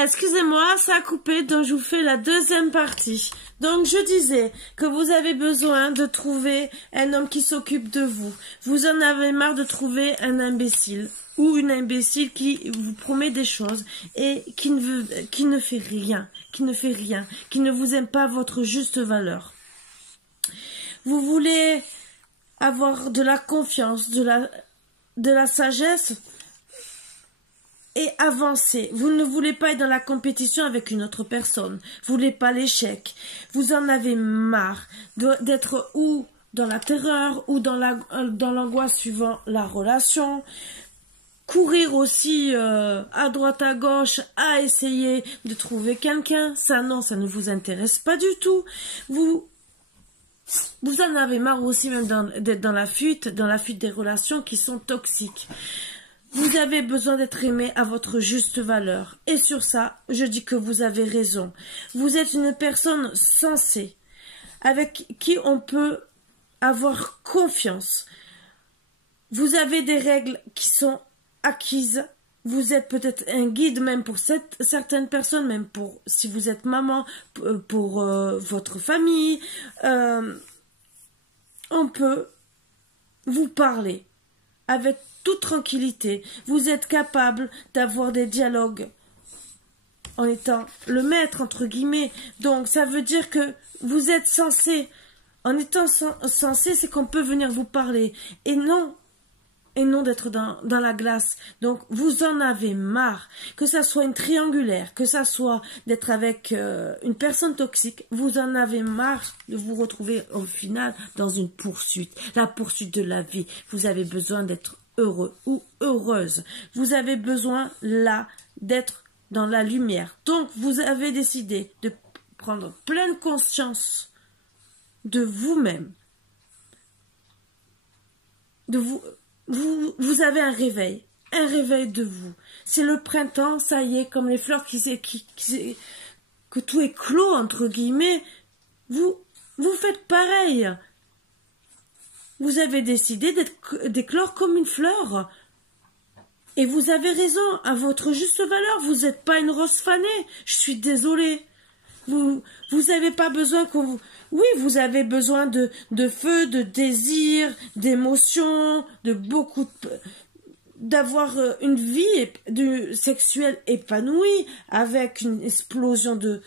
Excusez-moi, ça a coupé, donc je vous fais la deuxième partie. Donc je disais que vous avez besoin de trouver un homme qui s'occupe de vous. Vous en avez marre de trouver un imbécile ou une imbécile qui vous promet des choses et qui ne fait rien, qui ne vous aime pas à votre juste valeur. Vous voulez avoir de la confiance, de la sagesse et avancer. Vous ne voulez pas être dans la compétition avec une autre personne. Vous voulez pas l'échec. Vous en avez marre d'être ou dans la terreur ou dans l'angoisse suivant la relation. Courir aussi à droite à gauche à essayer de trouver quelqu'un. Ça non, ça ne vous intéresse pas du tout. Vous en avez marre aussi même d'être dans la fuite des relations qui sont toxiques. Vous avez besoin d'être aimé à votre juste valeur. Et sur ça, je dis que vous avez raison. Vous êtes une personne sensée, avec qui on peut avoir confiance. Vous avez des règles qui sont acquises. Vous êtes peut-être un guide même pour certaines personnes, même pour si vous êtes maman, pour votre famille. On peut vous parler avec toute tranquillité. Vous êtes capable d'avoir des dialogues en étant le maître, entre guillemets. Donc, ça veut dire que vous êtes censé, en étant censé, c'est qu'on peut venir vous parler. Et non d'être dans la glace. Donc, vous en avez marre. Que ça soit une triangulaire, que ça soit d'être avec une personne toxique, vous en avez marre de vous retrouver au final dans une poursuite. La poursuite de la vie. Vous avez besoin d'être heureux ou heureuse. Vous avez besoin là d'être dans la lumière. Donc, vous avez décidé de prendre pleine conscience de vous-même. Vous avez un réveil de vous. C'est le printemps, ça y est, comme les fleurs que tout est clos, entre guillemets. Vous faites pareil. Vous avez décidé d'éclore comme une fleur. Et vous avez raison, à votre juste valeur, vous n'êtes pas une rose fanée. Je suis désolée. Vous n'avez pas besoin qu'on vous... Oui, vous avez besoin de feu, de désir, d'émotion, de beaucoup d'avoir une vie sexuelle épanouie avec une explosion de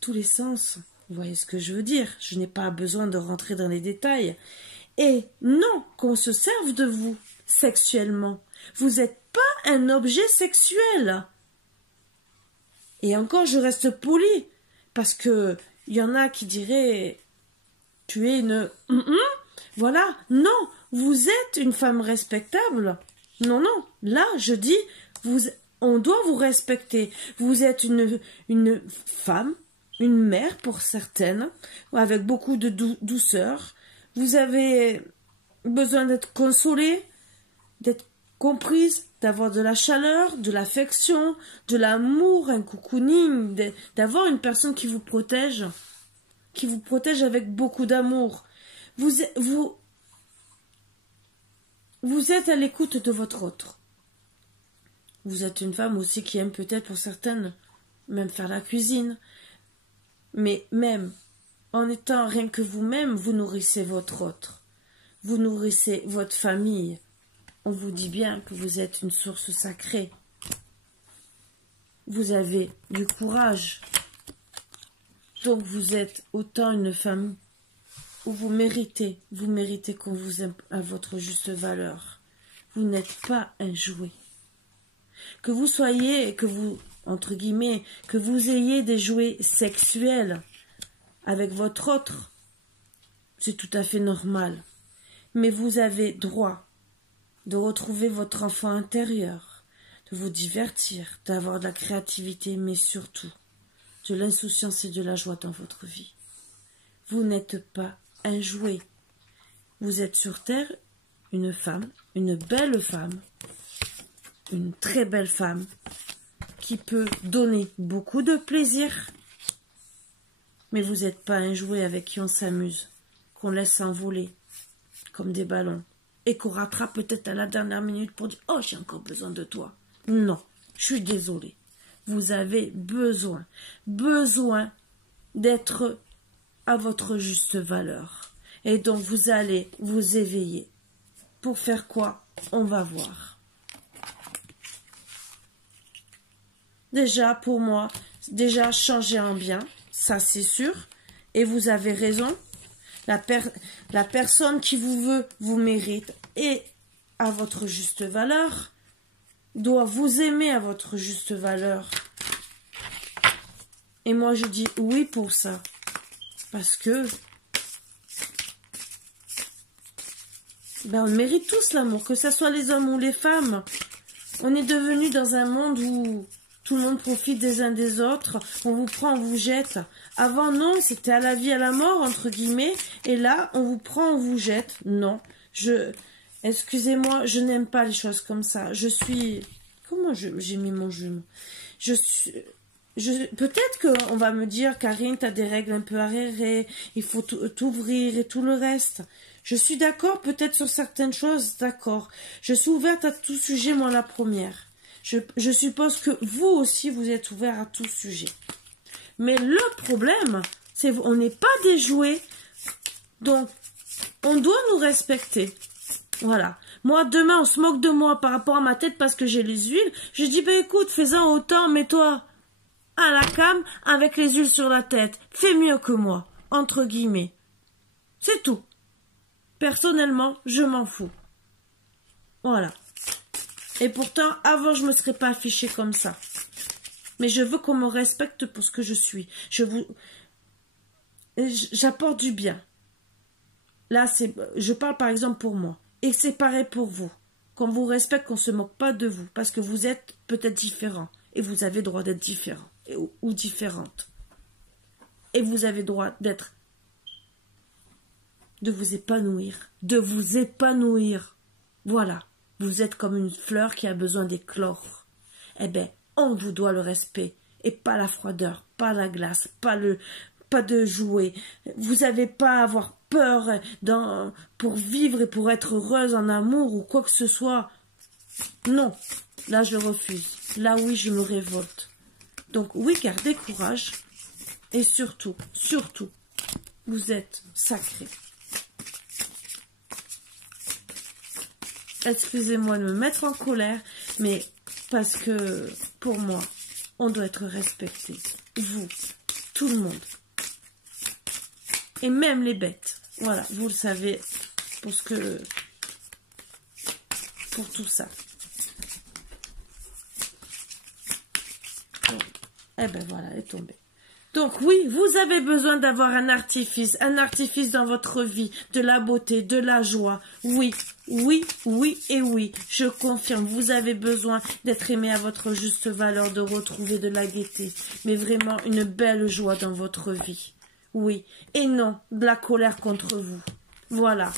tous les sens. Vous voyez ce que je veux dire? Je n'ai pas besoin de rentrer dans les détails. Et non, qu'on se serve de vous sexuellement. Vous n'êtes pas un objet sexuel. Et encore, je reste polie, parce que il y en a qui diraient « Tu es une... Voilà, non, vous êtes une femme respectable. Non, là, je dis, on doit vous respecter. Vous êtes une femme, une mère pour certaines, avec beaucoup de douceur. Vous avez besoin d'être consolée, d'être comprise, d'avoir de la chaleur, de l'affection, de l'amour, un cocooning, d'avoir une personne qui vous protège avec beaucoup d'amour. Vous êtes à l'écoute de votre autre. Vous êtes une femme aussi qui aime peut-être pour certaines même faire la cuisine. Mais même en étant rien que vous-même, vous nourrissez votre autre. Vous nourrissez votre famille. On vous dit bien que vous êtes une source sacrée. Vous avez du courage. Donc vous êtes autant une femme où vous méritez qu'on vous aime à votre juste valeur. Vous n'êtes pas un jouet. Que vous soyez, entre guillemets, que vous ayez des jouets sexuels avec votre autre, c'est tout à fait normal. Mais vous avez droit de retrouver votre enfant intérieur, de vous divertir, d'avoir de la créativité, mais surtout de l'insouciance et de la joie dans votre vie. Vous n'êtes pas un jouet. Vous êtes sur Terre une femme, une belle femme, une très belle femme, qui peut donner beaucoup de plaisir, mais vous n'êtes pas un jouet avec qui on s'amuse, qu'on laisse s'envoler comme des ballons, et qu'on rattrape peut-être à la dernière minute pour dire « Oh, j'ai encore besoin de toi ». Non, je suis désolée. vous avez besoin d'être à votre juste valeur. Et donc vous allez vous éveiller. Pour faire quoi? On va voir. Déjà, pour moi, déjà changer en bien, ça c'est sûr. Et vous avez raison. La personne qui vous veut, vous mérite et à votre juste valeur, doit vous aimer à votre juste valeur. Et moi je dis oui pour ça. Parce que on mérite tous l'amour, que ce soit les hommes ou les femmes. On est devenu dans un monde où tout le monde profite des uns des autres. On vous prend, on vous jette. Avant, non, c'était à la vie, à la mort, entre guillemets. Et là, on vous prend, on vous jette. Non, excusez-moi, je n'aime pas les choses comme ça. Je suis... Comment j'ai mis mon jumeau? Peut-être qu'on va me dire, Karine, tu as des règles un peu arriérées, il faut t'ouvrir et tout le reste. Je suis d'accord peut-être sur certaines choses, d'accord. Je suis ouverte à tout sujet, moi la première. Je suppose que vous aussi, vous êtes ouvert à tout sujet. Mais le problème, c'est qu'on n'est pas des jouets. Donc, on doit nous respecter. Voilà. Moi, demain, on se moque de moi par rapport à ma tête parce que j'ai les huiles. Je dis, ben écoute, fais-en autant, mets-toi à la cam avec les huiles sur la tête. Fais mieux que moi, entre guillemets. C'est tout. Personnellement, je m'en fous. Voilà. Et pourtant, avant, je ne me serais pas affichée comme ça. Mais je veux qu'on me respecte pour ce que je suis. J'apporte du bien. Là, je parle par exemple pour moi. Et c'est pareil pour vous. Qu'on vous respecte, qu'on ne se moque pas de vous. Parce que vous êtes peut-être différent. Et vous avez le droit d'être différent. Ou différente. Et vous avez le droit d'être... de vous épanouir. De vous épanouir. Voilà. Vous êtes comme une fleur qui a besoin d'éclore. Eh bien, on vous doit le respect. Et pas la froideur, pas la glace, pas de jouets. Vous n'avez pas à avoir peur pour vivre et pour être heureuse en amour ou quoi que ce soit. Non, là je refuse. Là oui, je me révolte. Donc oui, gardez courage. Et surtout, vous êtes sacrés. Excusez-moi de me mettre en colère, mais parce que pour moi, on doit être respecté. Vous, tout le monde. Et même les bêtes. Voilà, vous le savez, pour tout ça. Bon. Eh ben voilà, elle est tombée. Donc oui, vous avez besoin d'avoir un artifice dans votre vie, de la beauté, de la joie. Oui, oui, oui et oui, je confirme, vous avez besoin d'être aimé à votre juste valeur, de retrouver de la gaieté, mais vraiment une belle joie dans votre vie. Oui, et non, de la colère contre vous. Voilà,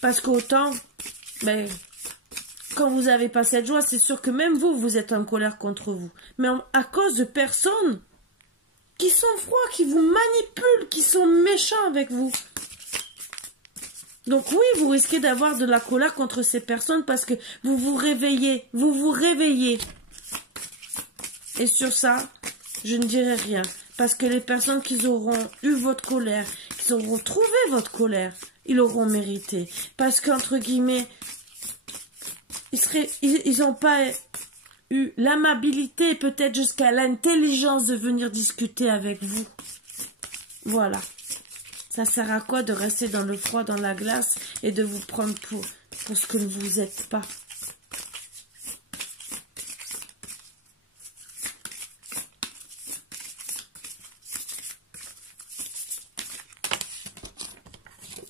parce qu'autant, quand vous n'avez pas cette joie, c'est sûr que même vous êtes en colère contre vous. Mais à cause de personnes qui sont froids, qui vous manipulent, qui sont méchants avec vous. Donc oui, vous risquez d'avoir de la colère contre ces personnes parce que vous vous réveillez. Et sur ça, je ne dirai rien. Parce que les personnes qui auront eu votre colère, qui auront trouvé votre colère, ils l'auront mérité. Parce qu'entre guillemets, ils n'ont pas eu l'amabilité, peut-être jusqu'à l'intelligence de venir discuter avec vous. Voilà. Ça sert à quoi de rester dans le froid, dans la glace et de vous prendre pour ce que vous n'êtes pas?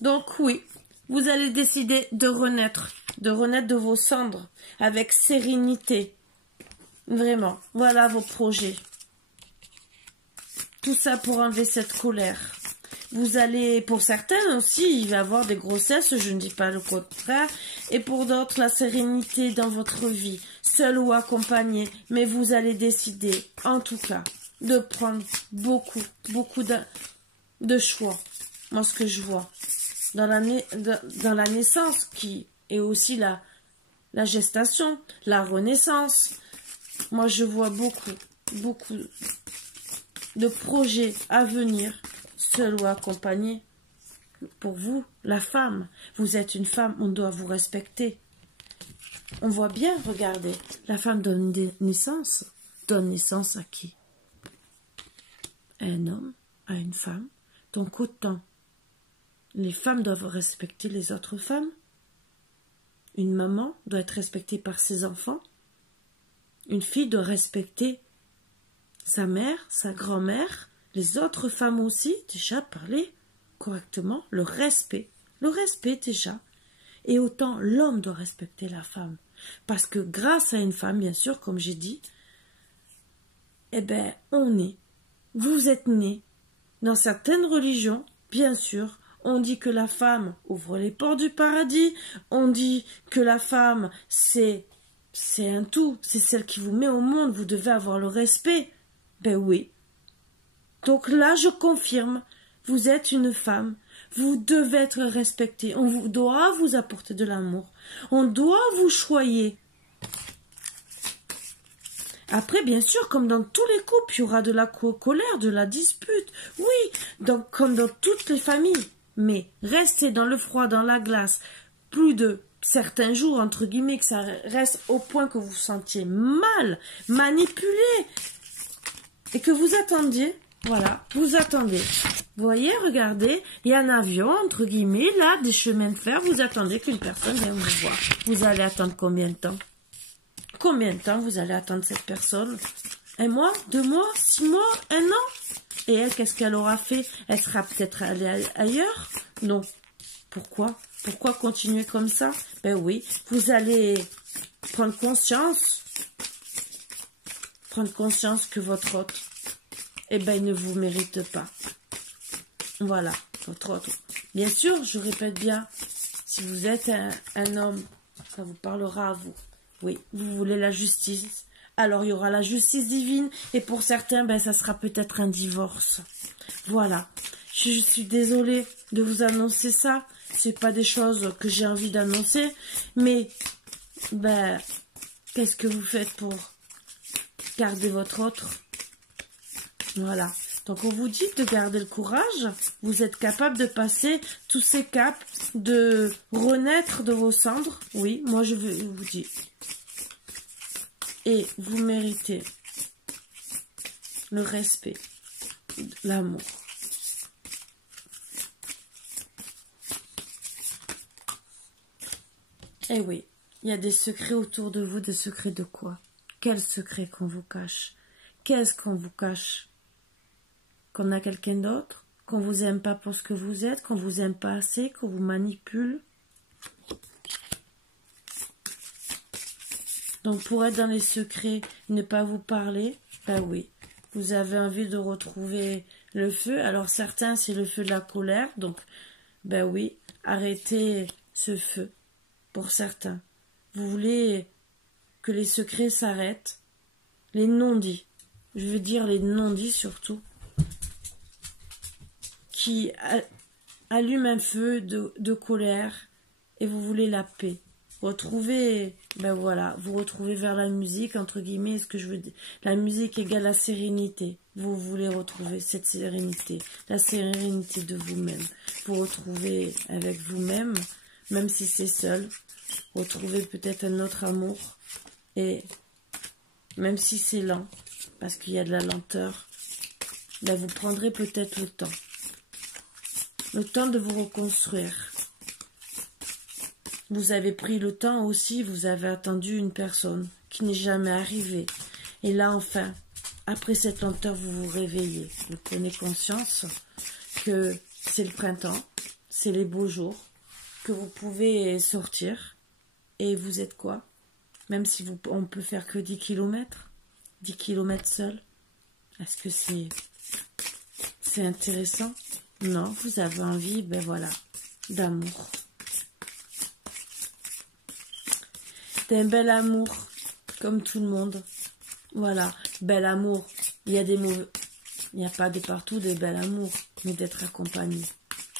Donc oui, vous allez décider de renaître de vos cendres avec sérénité. Vraiment, voilà vos projets. Tout ça pour enlever cette colère. Vous allez, pour certaines aussi, il va y avoir des grossesses, je ne dis pas le contraire. Et pour d'autres, la sérénité dans votre vie, seul ou accompagné. Mais vous allez décider, en tout cas, de prendre beaucoup de choix. Moi, ce que je vois, dans la naissance, qui est aussi la gestation, la renaissance. Moi, je vois beaucoup de projets à venir, seul ou accompagné. Pour vous, la femme, vous êtes une femme, on doit vous respecter. On voit bien, regardez, la femme donne naissance. Donne naissance à qui? À un homme, à une femme. Donc autant, les femmes doivent respecter les autres femmes. Une maman doit être respectée par ses enfants. Une fille doit respecter sa mère, sa grand-mère, les autres femmes aussi, déjà parler correctement, le respect déjà. Et autant l'homme doit respecter la femme. Parce que grâce à une femme, bien sûr, comme j'ai dit, eh ben, vous êtes né. Dans certaines religions, bien sûr, on dit que la femme ouvre les portes du paradis, on dit que la femme, c'est un tout, c'est celle qui vous met au monde, vous devez avoir le respect. Ben oui. Donc là, je confirme, vous êtes une femme, vous devez être respectée, on doit vous apporter de l'amour, on doit vous choyer. Après, bien sûr, comme dans tous les couples, il y aura de la colère, de la dispute, oui, donc, comme dans toutes les familles. Mais rester dans le froid, dans la glace, plus de certains jours, entre guillemets, que ça reste au point que vous vous sentiez mal, manipulé, et que vous attendiez, voilà, vous attendez. Vous voyez, regardez, il y a un avion, entre guillemets, là, des chemins de fer, vous attendez qu'une personne vienne vous voir. Vous allez attendre combien de temps? Combien de temps vous allez attendre cette personne? 1 mois, 2 mois, 6 mois, 1 an? Et elle, qu'est-ce qu'elle aura fait? Elle sera peut-être allée ailleurs? Donc, pourquoi? Pourquoi continuer comme ça? Ben oui, vous allez prendre conscience que votre hôte, eh ben, il ne vous mérite pas. Voilà, votre hôte. Bien sûr, je répète bien, si vous êtes un homme, ça vous parlera à vous. Oui, vous voulez la justice. Alors, il y aura la justice divine. Et pour certains, ben, ça sera peut-être un divorce. Voilà. Je suis désolée de vous annoncer ça. C'est pas des choses que j'ai envie d'annoncer. Mais, ben, qu'est-ce que vous faites pour garder votre autre? Voilà. Donc, on vous dit de garder le courage. Vous êtes capable de passer tous ces caps, de renaître de vos cendres. Oui, moi, je vous dis. Et vous méritez le respect, l'amour. Et oui, il y a des secrets autour de vous, des secrets de quoi? Quels secrets qu'on vous cache? Qu'est-ce qu'on vous cache? Qu'on a quelqu'un d'autre? Qu'on vous aime pas pour ce que vous êtes? Qu'on vous aime pas assez? Qu'on vous manipule? Donc, pour être dans les secrets, ne pas vous parler, ben oui, vous avez envie de retrouver le feu. Alors, certains, c'est le feu de la colère. Donc, ben oui, arrêtez ce feu. Pour certains, vous voulez que les secrets s'arrêtent. Les non-dits, je veux dire les non-dits surtout, qui allument un feu de colère et vous voulez la paix. Retrouver, ben voilà, vous retrouvez vers la musique, entre guillemets, ce que je veux dire. La musique égale la sérénité. Vous voulez retrouver cette sérénité, la sérénité de vous-même. Vous retrouvez avec vous-même, même si c'est seul, retrouver peut-être un autre amour. Et même si c'est lent, parce qu'il y a de la lenteur, ben vous prendrez peut-être le temps. Le temps de vous reconstruire. Vous avez pris le temps aussi, vous avez attendu une personne qui n'est jamais arrivée. Et là, enfin, après cette lenteur, vous vous réveillez. Vous prenez conscience que c'est le printemps, c'est les beaux jours, que vous pouvez sortir. Et vous êtes quoi? Même si on peut faire que 10 km, 10 km seul. Est-ce que c'est intéressant? Non, vous avez envie, ben voilà, d'amour. D'un bel amour, comme tout le monde. Voilà, bel amour. Il y a des mots, il n'y a pas de partout de bel amour, mais d'être accompagné.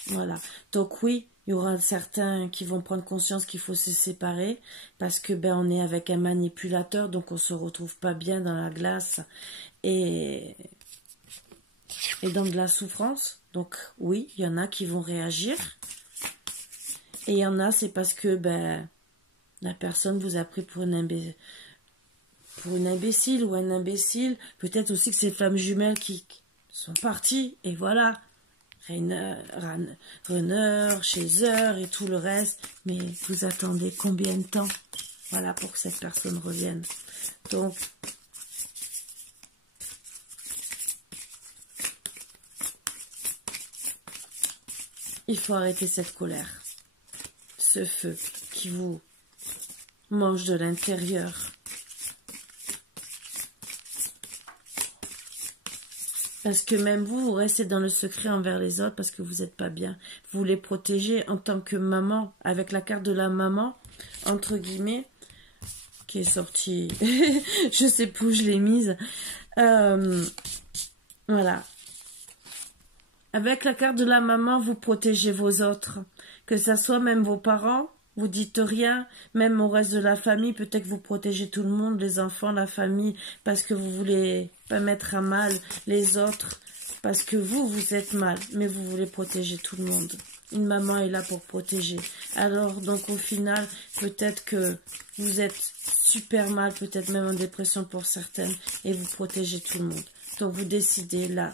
Voilà. Donc oui, Il y aura certains qui vont prendre conscience qu'il faut se séparer parce que ben on est avec un manipulateur, donc on se retrouve pas bien dans la glace et dans de la souffrance. Donc oui, il y en a qui vont réagir. Et il y en a, c'est parce que ben la personne vous a pris pour une imbécile ou un imbécile. Peut-être aussi que ces flammes jumelles qui sont parties. Et voilà. Runner, Chaser et tout le reste. Mais vous attendez combien de temps? Voilà, pour que cette personne revienne. Donc, il faut arrêter cette colère. Ce feu qui vous mange de l'intérieur. Parce que même vous restez dans le secret envers les autres parce que vous n'êtes pas bien. Vous les protégez en tant que maman, avec la carte de la maman, entre guillemets, qui est sortie, je sais plus où je l'ai mise. Voilà. Avec la carte de la maman, vous protégez vos autres. Que ça soit même vos parents, vous dites rien, même au reste de la famille, peut-être que vous protégez tout le monde, les enfants, la famille, parce que vous voulez pas mettre à mal les autres, parce que vous êtes mal, mais vous voulez protéger tout le monde. Une maman est là pour protéger. Alors, donc au final, peut-être que vous êtes super mal, peut-être même en dépression pour certaines, et vous protégez tout le monde. Donc vous décidez là,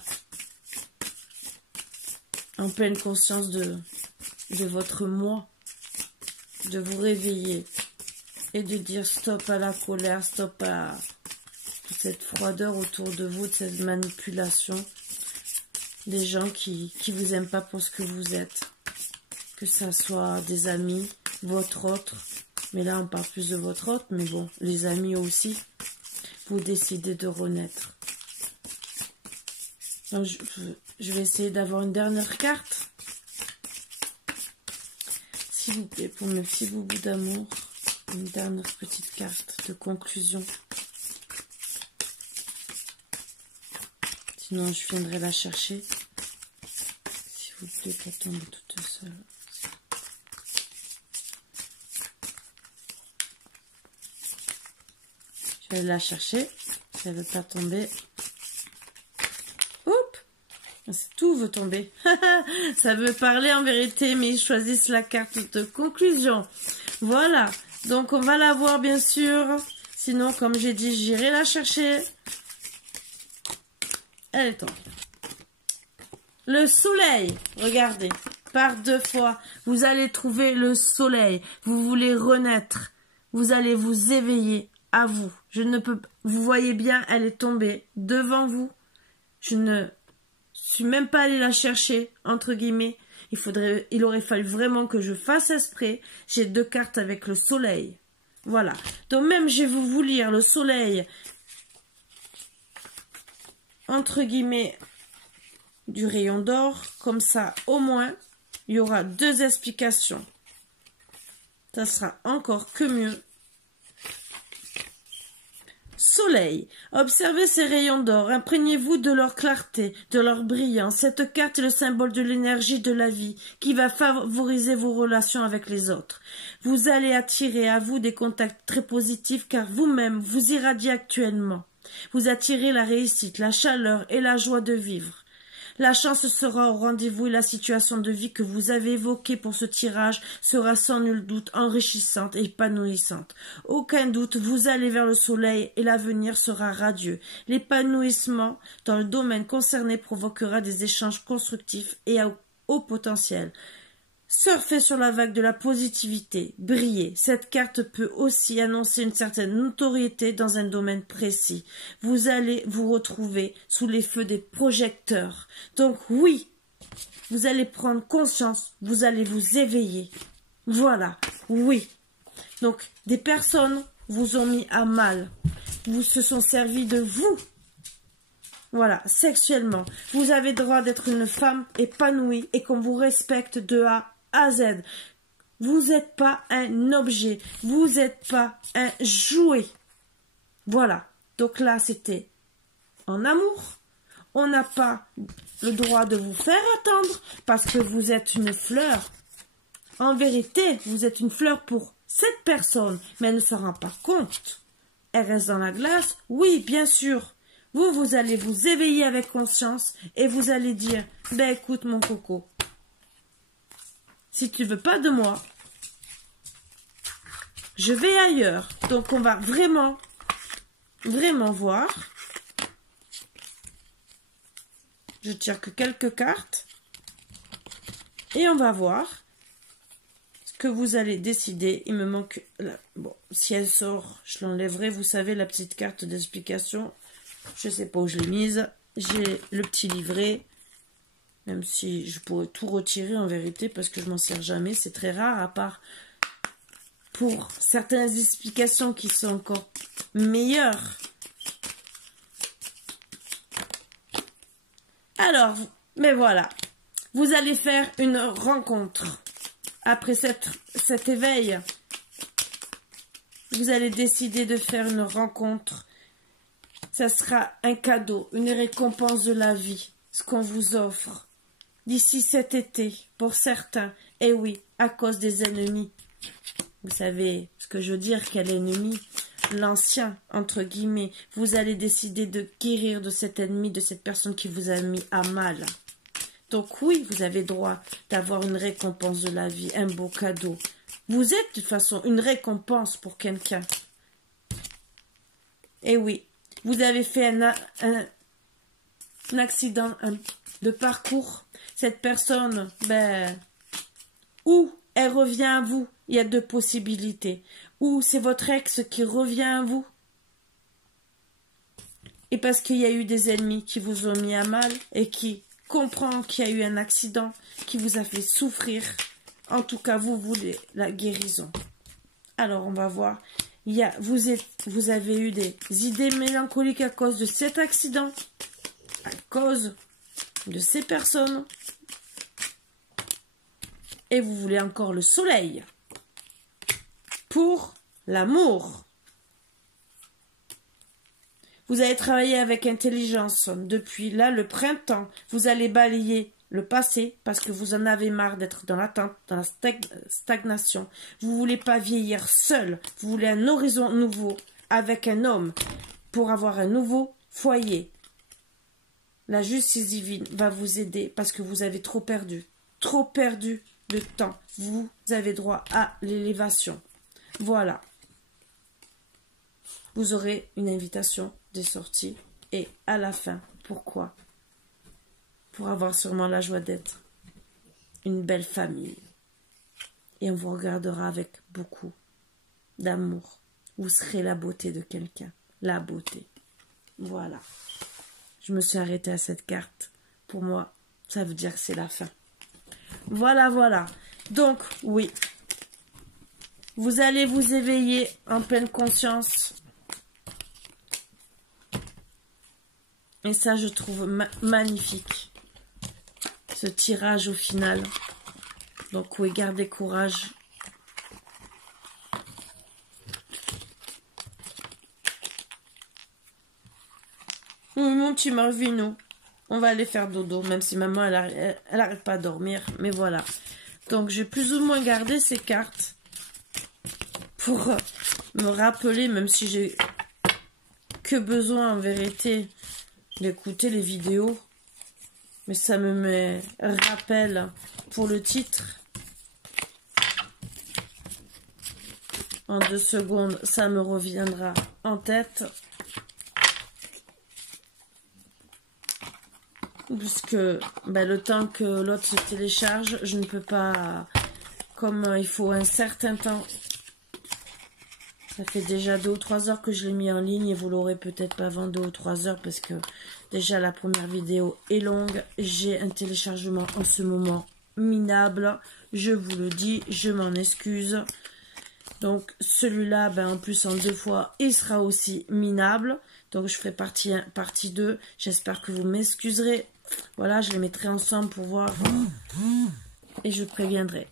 en pleine conscience de votre moi, de vous réveiller et de dire stop à la colère, stop à toute cette froideur autour de vous, de cette manipulation, des gens qui vous aiment pas pour ce que vous êtes, que ça soit des amis, votre autre, mais là on parle plus de votre autre, mais bon, les amis aussi, vous décidez de renaître. Donc je vais essayer d'avoir une dernière carte. S'il vous plaît, pour mes petits boubous d'amour, une dernière petite carte de conclusion. Sinon, je viendrai la chercher. S'il vous plaît, pas tomber toute seule. Je vais la chercher. Si elle ne veut pas tomber. Tout veut tomber. Ça veut parler en vérité, mais ils choisissent la carte de conclusion. Voilà. Donc, on va la voir, bien sûr. Sinon, comme j'ai dit, j'irai la chercher. Elle est tombée. Le soleil. Regardez. Par 2 fois. Vous allez trouver le soleil. Vous voulez renaître. Vous allez vous éveiller à vous. Je ne peux... Vous voyez bien, elle est tombée devant vous. Je ne... Je suis même pas allée la chercher, entre guillemets. Il aurait fallu vraiment que je fasse exprès. J'ai 2 cartes avec le soleil. Voilà. Donc même, je vais vous lire le soleil, entre guillemets, du rayon d'or. Comme ça, au moins, il y aura 2 explications. Ça sera encore que mieux. Soleil, observez ces rayons d'or, imprégnez-vous de leur clarté, de leur brillance. Cette carte est le symbole de l'énergie de la vie qui va favoriser vos relations avec les autres. Vous allez attirer à vous des contacts très positifs car vous-même vous irradiez actuellement. Vous attirez la réussite, la chaleur et la joie de vivre. La chance sera au rendez-vous et la situation de vie que vous avez évoquée pour ce tirage sera sans nul doute enrichissante et épanouissante. Aucun doute, vous allez vers le soleil et l'avenir sera radieux. L'épanouissement dans le domaine concerné provoquera des échanges constructifs et à haut potentiel. Surfez sur la vague de la positivité, brillez. Cette carte peut aussi annoncer une certaine notoriété dans un domaine précis. Vous allez vous retrouver sous les feux des projecteurs. Donc oui, vous allez prendre conscience, vous allez vous éveiller. Voilà, oui. Donc des personnes vous ont mis à mal, vous se sont servis de vous. Voilà, sexuellement. Vous avez droit d'être une femme épanouie et qu'on vous respecte de A à Z. Vous n'êtes pas un objet. Vous n'êtes pas un jouet. Voilà. Donc là, c'était en amour. On n'a pas le droit de vous faire attendre parce que vous êtes une fleur. En vérité, vous êtes une fleur pour cette personne, mais elle ne s'en rend pas compte. Elle reste dans la glace, oui, bien sûr. Vous allez vous éveiller avec conscience et vous allez dire, ben écoute mon coco, si tu veux pas de moi, je vais ailleurs. Donc on va vraiment voir. Je tire que quelques cartes et on va voir ce que vous allez décider. Il me manque, bon, si elle sort, je l'enlèverai. Vous savez, la petite carte d'explication. Je sais pas où je l'ai mise. J'ai le petit livret. Même si je pourrais tout retirer en vérité parce que je m'en sers jamais. C'est très rare à part pour certaines explications qui sont encore meilleures. Alors, mais voilà. Vous allez faire une rencontre. Après cet éveil, vous allez décider de faire une rencontre. Ça sera un cadeau, une récompense de la vie, ce qu'on vous offre d'ici cet été, pour certains. Et oui, à cause des ennemis. Vous savez ce que je veux dire, quel ennemi? L'ancien, entre guillemets. Vous allez décider de guérir de cet ennemi, de cette personne qui vous a mis à mal. Donc oui, vous avez droit d'avoir une récompense de la vie, un beau cadeau. Vous êtes de toute façon une récompense pour quelqu'un. Et oui, vous avez fait un accident de parcours. Cette personne, ben, ou elle revient à vous. Il y a deux possibilités. Ou c'est votre ex qui revient à vous. Et parce qu'il y a eu des ennemis qui vous ont mis à mal et qui comprend qu'il y a eu un accident qui vous a fait souffrir. En tout cas, vous voulez la guérison. Alors, on va voir. Vous avez eu des idées mélancoliques à cause de cet accident, à cause de ces personnes. Et vous voulez encore le soleil pour l'amour. Vous allez travailler avec intelligence depuis là le printemps. Vous allez balayer le passé parce que vous en avez marre d'être dans l'attente, dans la stagnation. Vous voulez pas vieillir seul. Vous voulez un horizon nouveau avec un homme pour avoir un nouveau foyer. La justice divine va vous aider parce que vous avez trop perdu de temps. Vous avez droit à l'élévation. Voilà. Vous aurez une invitation des sorties et à la fin, pourquoi? Pour avoir sûrement la joie d'être une belle famille. Et on vous regardera avec beaucoup d'amour. Vous serez la beauté de quelqu'un. La beauté. Voilà. Je me suis arrêtée à cette carte. Pour moi, ça veut dire que c'est la fin. Voilà, voilà. Donc, oui. Vous allez vous éveiller en pleine conscience. Et ça, je trouve magnifique. Ce tirage au final. Donc, oui, gardez courage. Oui, mon petit Marvino. On va aller faire dodo, même si maman, elle arrête pas à dormir. Mais voilà. Donc, j'ai plus ou moins gardé ces cartes pour me rappeler, même si j'ai que besoin, en vérité, d'écouter les vidéos. Mais ça me met rappel pour le titre. En 2 secondes, ça me reviendra en tête. Puisque le temps que l'autre se télécharge, je ne peux pas, comme il faut un certain temps. Ça fait déjà 2 ou 3 heures que je l'ai mis en ligne et vous l'aurez peut-être pas avant 2 ou 3 heures parce que déjà la première vidéo est longue. J'ai un téléchargement en ce moment minable. Je vous le dis, je m'en excuse. Donc celui-là, en plus en 2 fois, il sera aussi minable. Donc je ferai partie 1, partie 2. J'espère que vous m'excuserez. Voilà, je les mettrai ensemble pour voir et je préviendrai.